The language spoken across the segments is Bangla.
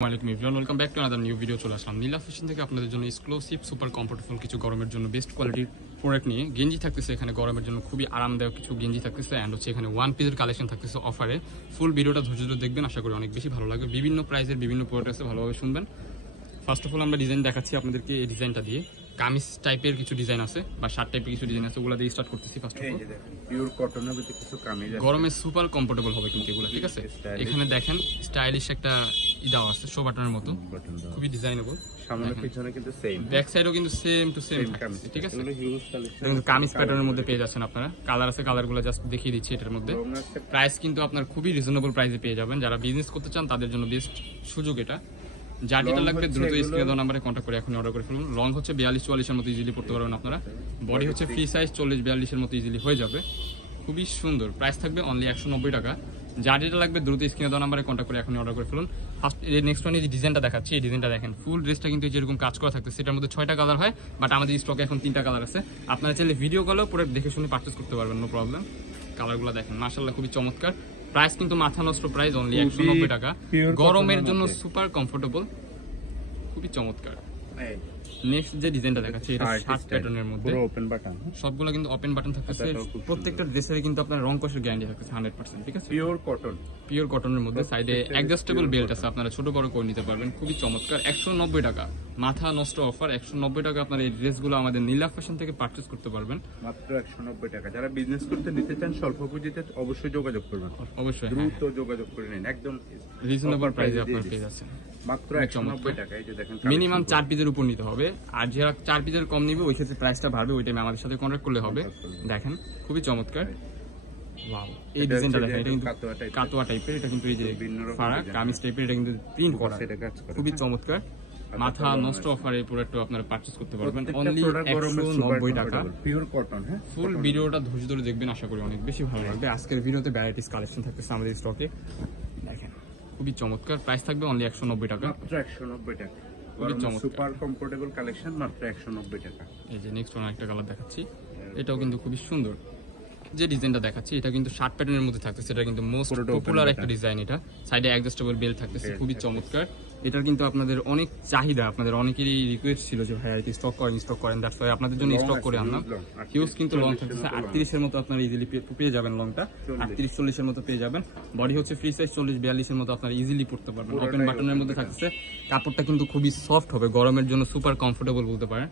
ওয়ালাইকুম everyone, welcome back to another new video. চলে আসলাম নীলা ফ্যাশন থেকে আপনাদের জন্য এক্সক্লুসিভ সুপার কমফোর্টেবল কিছু গরমের জন্য বেস্ট কোয়ালিটির প্রোডাক্ট নিয়ে গেঞ্জি থাকতেছে। এখানে গরমের জন্য খুবই আরামদায়ক কিছু গেঞ্জি থাকতেছে অ্যান্ড হচ্ছে এখানে ওয়ান পিসের কালেকশন থাকতেছে অফারে। ফুল ভিডিওটা ধৈর্য ধরে দেখবেন, আশা করি অনেক বেশি ভালো লাগবে। বিভিন্ন প্রাইসের বিভিন্ন প্রোডাক্ট আছে, ভালোভাবে শুনবেন। ফার্স্ট অফ অল আমরা ডিজাইন দেখাচ্ছি আপনাদেরকে। এই ডিজাইনটা দিয়ে কামিজ টাইপের কিছু ডিজাইন আছে বা শার্ট টাইপের কিছু ডিজাইন আছে, ওগুলো দিয়ে স্টার্ট করতেছি। ফার্স্ট অফ অল পিওর কটনের ভিতরে কিছু কামিজ আছে, গরমে সুপার কমফোর্টেবল হবে কিন্তু এগুলো, ঠিক আছে। এখানে দেখেন স্টাইলিশ একটা দেওয়া আছে শো বাটনের মতো, খুবই ডিজাইনেবল। সামনে পিছনে কিন্তু সেম, ব্যাক সাইডও কিন্তু সেম টু সেম কামিজ, ঠিক আছে। এগুলো হিউজ কালেকশন, কিন্তু কামিজ প্যাটার্নের মধ্যে পেয়ে যাচ্ছেন আপনারা। কালার আছে, কালারগুলো জাস্ট দেখিয়ে দিচ্ছি এটার মধ্যে। প্রাইস কিন্তু আপনার খুবই রিজনেবল প্রাইসে পেয়ে যাবেন। যারা বিজনেস করতে চান তাদের জন্য বেস্ট সুযোগ এটা। যার যেটা লাগবে দ্রুত স্ক্রিনে দেওয়া নাম্বারে কন্ট্যাক্ট করে এখন অর্ডার করে ফেলুন। লং হচ্ছে 42-44 এর মতো ইজিলি পড়তে পারবেন আপনারা। বডি হচ্ছে ফ্রি সাইজ 40-42 এর মতো ইজিলি হয়ে যাবে। খুবই সুন্দর, প্রাইস থাকবে অনলি 190 টাকা। যার যেটা লাগবে দ্রুত স্ক্রিনে দেওয়া নাম্বারে কন্ট্যাক্ট করে এখন অর্ডার করে ফেলুন। ফার্স্ট নেক্সট ওয়ান, এই যে ডিজাইনটা দেখাচ্ছি, এই ডিজাইনটা দেখেন। ফুল ড্রেসটা কিন্তু যেরকম কাজ করা থাকছে, সেটার মধ্যে 6টা কালার হয়, বাট আমাদের স্টকে এখন 3টা কালার আছে। আপনারা চাইলে ভিডিও কলেও পুরো দেখে শুনে পারচেজ করতে পারবেন, নো প্রবলেম। কালারগুলো দেখেন, মাশাআল্লাহ খুবই চমৎকার। প্রাইস কিন্তু মাথা নষ্ট প্রাইস, অনলি 190 টাকা। গরমের জন্য সুপার কমফোর্টেবল, খুবই চমৎকার। নেক্সট যে ডিজাইনটা দেখাচ্ছি, এটা শার্ট প্যাটার্নের মধ্যে, পুরো ওপেন বাটন। সবগুলো কিন্তু ওপেন বাটন থাকতেছে। প্রত্যেকটা ড্রেসের কিন্তু আপনার রং কষের গ্যারান্টি থাকতেছে 100%, ঠিক আছে। পিওর কটন, পিওর কটনের মধ্যে সাইডে অ্যাডজাস্টেবল বেল্ট আছে, আপনারা ছোট বড় করে নিতে পারবেন। খুবই চমৎকার, 190 টাকা মাথা নষ্ট অফার। 190 টাকা আপনার এই ড্রেসগুলো আমাদের নীলা ফ্যাশন থেকে পারচেজ করতে পারবেন মাত্র 190 টাকা। যারা বিজনেস করতে নিতে চান স্বল্প পুঁজিতে, অবশ্যই যোগাযোগ করবেন, অবশ্যই দ্রুত যোগাযোগ করে নিন। একদম রিজনেবল প্রাইসে আপনারা পেয়ে যাচ্ছেন মাত্র 190 টাকা। এই যে দেখেন, মিনিমাম 4 পিসের উপর নিতে হবে, আর যারা 4 পিসের কম নিবে ওই ক্ষেত্রে প্রাইসটা বাড়বে। ওই টাইমে আমাদের সাথে কন্ট্যাক্ট করলে হবে। দেখেন খুবই চমৎকার। ওয়াও, এই ডিজাইনটা দেখেন, এটা কিন্তু কাটোয়া টাইপের, এটা কিন্তু এই যে ফাড়া কামিজ টাইপের, এটা কিন্তু প্রিন্ট করা, খুবই চমৎকার। মাথা নষ্ট অফারে এই প্রোডাক্টটা আপনারা পারচেজ করতে পারবেন অনলি 190 টাকা। Pure cotton. হ্যাঁ, ফুল ভিডিওটা ধৈর্য ধরে দেখবেন, আশা করি অনেক বেশি ভালো লাগবে। আজকের ভিডিওতে ভ্যারাইটিস কালেকশন থাকতেছে আমাদের স্টকে, দেখেন খুবই চমৎকার। প্রাইস থাকবে অনলি 190 টাকা, মাত্র 190 টাকা। খুবই চমৎকার, সুপার কমফোর্টেবল কালেকশন, মাত্র 190 টাকা। এই যে নেক্সট ওয়ান একটা কালার দেখাচ্ছি, এটাও কিন্তু খুবই সুন্দর। যে ডিজাইনটা দেখাচ্ছি, এটা কিন্তু শার্ট প্যাটার্নের মধ্যে থাকতেছে, এটা কিন্তু মোস্ট পপুলার একটা ডিজাইন। এটা সাইডে অ্যাডজাস্টেবল বেল্ট থাকতেছে, খুবই চমৎকার। এটার কিন্তু আপনাদের অনেক চাহিদা, আপনাদের অনেকেরই রিকোয়েস্ট ছিল যে ভাই স্টক করেন, দ্যাটস ওয়াই আপনাদের জন্য স্টক করে আনলাম। হিউজ কিন্তু লং থাকতেছে 38 এর মতো, আপনারা ইজিলি পেয়ে যাবেন। লংটা 38-40 এর মতো পেয়ে যাবেন। বডি হচ্ছে ফ্রি সাইজ 40-42 এর মতো, আপনারা ইজিলি পড়তে পারবেন। ওপেন বাটনের মধ্যে থাকতেছে, কাপড়টা কিন্তু খুবই সফট হবে, গরমের জন্য সুপার কমফোর্টেবল বলতে পারেন।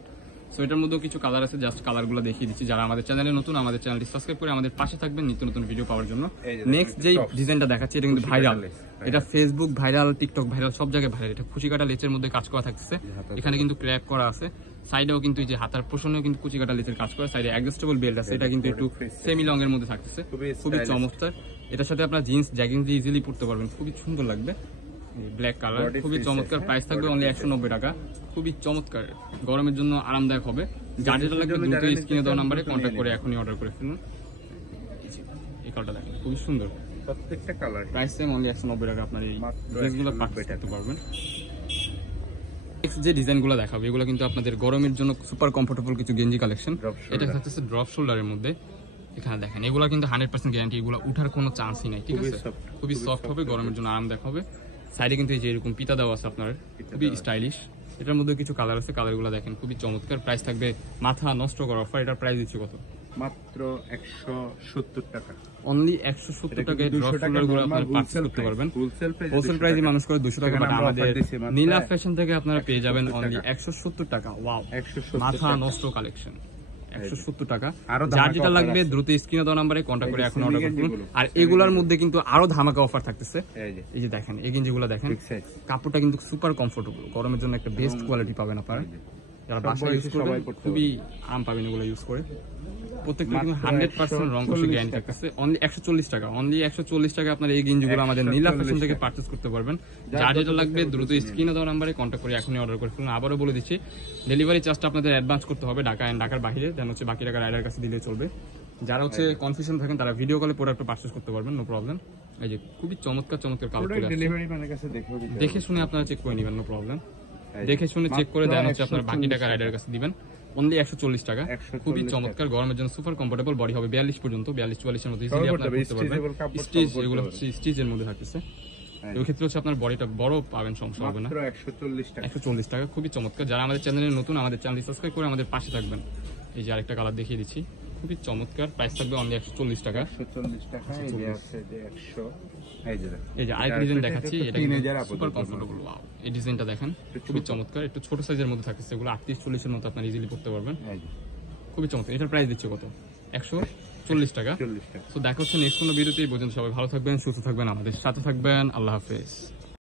সো এটার মধ্যেও কিছু কালার আছে, জাস্ট কালারগুলো দেখিয়ে দিচ্ছি। যারা আমাদের চ্যানেলে নতুন, আমাদের চ্যানেলটি সাবস্ক্রাইব করে আমাদের পাশে থাকবেন নিত্য নতুন ভিডিও পাওয়ার জন্য। নেক্সট যে ডিজাইনটা দেখাচ্ছি, এটা কিন্তু ভাইরাল, এটা ফেসবুক ভাইরাল, টিকটক ভাইরাল, সব জায়গায় ভাইরাল। এটা কুচি কাটা লেচের মধ্যে কাজ করা থাকতেছে, এখানে কিন্তু ক্র্যাক করা আছে। সাইডেও কিন্তু এই যে হাতার পোষণেও কিন্তু কুচি কাটা লেচের কাজ করা, সাইডে অ্যাডজাস্টেবল বেল্ট আছে। এটা কিন্তু একটু সেমি লং এর মধ্যে থাকতেছে, খুবই চমৎকার। এটার সাথে আপনার জিন্স জ্যাগিংস দিয়ে ইজিলি পড়তে পারবেন, খুবই সুন্দর লাগবে। ব্ল্যাক কালার, খুবই চমৎকার। প্রাইস থাকবে অনলি 190 টাকা, খুবই চমৎকার, গরমের জন্য আরামদায়ক হবে। যার যেটা লাগবে দ্রুত স্ক্রিনে দেওয়া নাম্বারে কন্ট্যাক্ট করে এখনই অর্ডার করে ফেলুন। এই কালারটা দেখেন, খুবই সুন্দর, প্রত্যেকটা কালার। প্রাইস সেম অনলি 190 টাকা। আপনার এই ড্রেসগুলো পারচেজ করতে পারবেন। নেক্সট যে ডিজাইনগুলো দেখাবো, এগুলো কিন্তু আপনাদের গরমের জন্য সুপার কমফোর্টেবল কিছু গেঞ্জি কালেকশন। এটা থাকতেছে ড্রপ শোল্ডারের মধ্যে। এখানে দেখেন, এগুলো কিন্তু 100% গ্যারান্টি, এগুলো উঠার কোনো চান্সই নাই, ঠিক আছে। খুবই সফট হবে, গরমের জন্য আরামদায়ক হবে। সাইডে কিন্তু এই যে এরকম পিতা দেওয়া আছে আপনার, খুবই স্টাইলিশ। এটার মধ্যে কিছু কালার আছে, কালারগুলো দেখেন খুবই চমৎকার। প্রাইস থাকবে মাথা নষ্ট করা অফার। এটার প্রাইস দিচ্ছি কত? মাত্র 170 টাকা। অনলি 170 টাকায় ড্রপ শোল্ডারগুলো আপনারা পারচেজ করতে পারবেন। হোলসেল প্রাইসে মানুষ করে 200 টাকা, বাট আমাদের নীলা ফ্যাশন থেকে আপনারা পেয়ে যাবেন অনলি 170 টাকা। ওয়াও, মাথা নষ্ট কালেকশন, 170 টাকা। যার যেটা লাগবে দ্রুত স্ক্রিনে দেওয়া নাম্বারে কন্ট্যাক্ট করে এখন অর্ডার করুন। আর এগুলোর মধ্যে কিন্তু আরো ধামাকা অফার থাকতেছে। এই যে দেখেন, এই গেঞ্জিগুলো দেখেন, কাপড়টা কিন্তু সুপার কমফোর্টেবল, গরমের জন্য একটা বেস্ট কোয়ালিটি পাবেন আপনারা। যারা বাসায় ইউজ করবেন খুবই আরাম পাবেন এগুলো ইউজ করে। প্রত্যেকটা কিন্তু 100% রং কষে গ্যারান্টি থাকতেছে। অনলি 140 টাকা, অনলি 140 টাকা আপনার এই গেঞ্জিগুলো আমাদের নীলা ফ্যাশন থেকে পারচেজ করতে পারবেন। যার যেটা লাগবে দ্রুত স্ক্রিনে দেওয়া নাম্বারে কন্ট্যাক্ট করে এখনই অর্ডার করে ফেলুন। আবারও বলে দিচ্ছি, ডেলিভারি চার্জটা আপনাদের অ্যাডভান্স করতে হবে ঢাকা এন্ড ঢাকার বাইরে, দেন হচ্ছে বাকি টাকা রাইডার কাছে দিলে চলবে। যারা হচ্ছে কনফিউশন থাকেন তারা ভিডিও কলে প্রোডাক্ট পারচেজ করতে পারবেন, নো প্রবলেম। এই যে খুবই চমৎকার চমৎকার কালার করে আছে, দেখে শুনে আপনারা চেক করে নেবেন, নো প্রবলেম। দেখে শুনে চেক করে দেন হচ্ছে আপনারা বাকি টাকা রাইডার কাছে দিবেন। অনলি 140 টাকা, খুবই চমৎকার, গরমের জন্য সুপার কমফোর্টেবল। বডি হবে 42 পর্যন্ত, 42-44 এর মধ্যে ইজিলি আপনারা করতে পারবেন। স্টিচ, এগুলো হচ্ছে স্টিচের মধ্যে থাকতেছে। ওই ক্ষেত্রে হচ্ছে আপনার বডিটা বড় পাবেন, সমস্যা হবে না। মাত্র 140 টাকা। 140 টাকা, খুবই চমৎকার। যারা আমাদের চ্যানেলে নতুন, আমাদের চ্যানেল সাবস্ক্রাইব করে আমাদের পাশে থাকবেন। এই যে আরেকটা কালার দেখিয়ে দিচ্ছি, খুবই চমৎকার। প্রাইস থাকবে অনলি 140 টাকা। 140 টাকা। এই যে আছে যে 100, এই যে আরেকটা ডিজাইন দেখাচ্ছি, এটা কিন্তু 3000 সুপার কমফোর্টেবল। ওয়াও, এই ডিজাইনটা দেখেন, খুবই চমৎকার। একটু ছোট সাইজের মধ্যে থাকছে, এগুলো 38-40 এর মতো আপনার ইজিলি পড়তে পারবেন। খুবই চমৎকার। এটার প্রাইস দিচ্ছে কত? 140 টাকা। 40 টাকা। তো দেখা হচ্ছে নেক্সট কোনো ভিডিওতেই। পর্যন্ত সবাই ভালো থাকবেন, সুস্থ থাকবেন, আমাদের সাথে থাকবেন। আল্লাহ হাফেজ।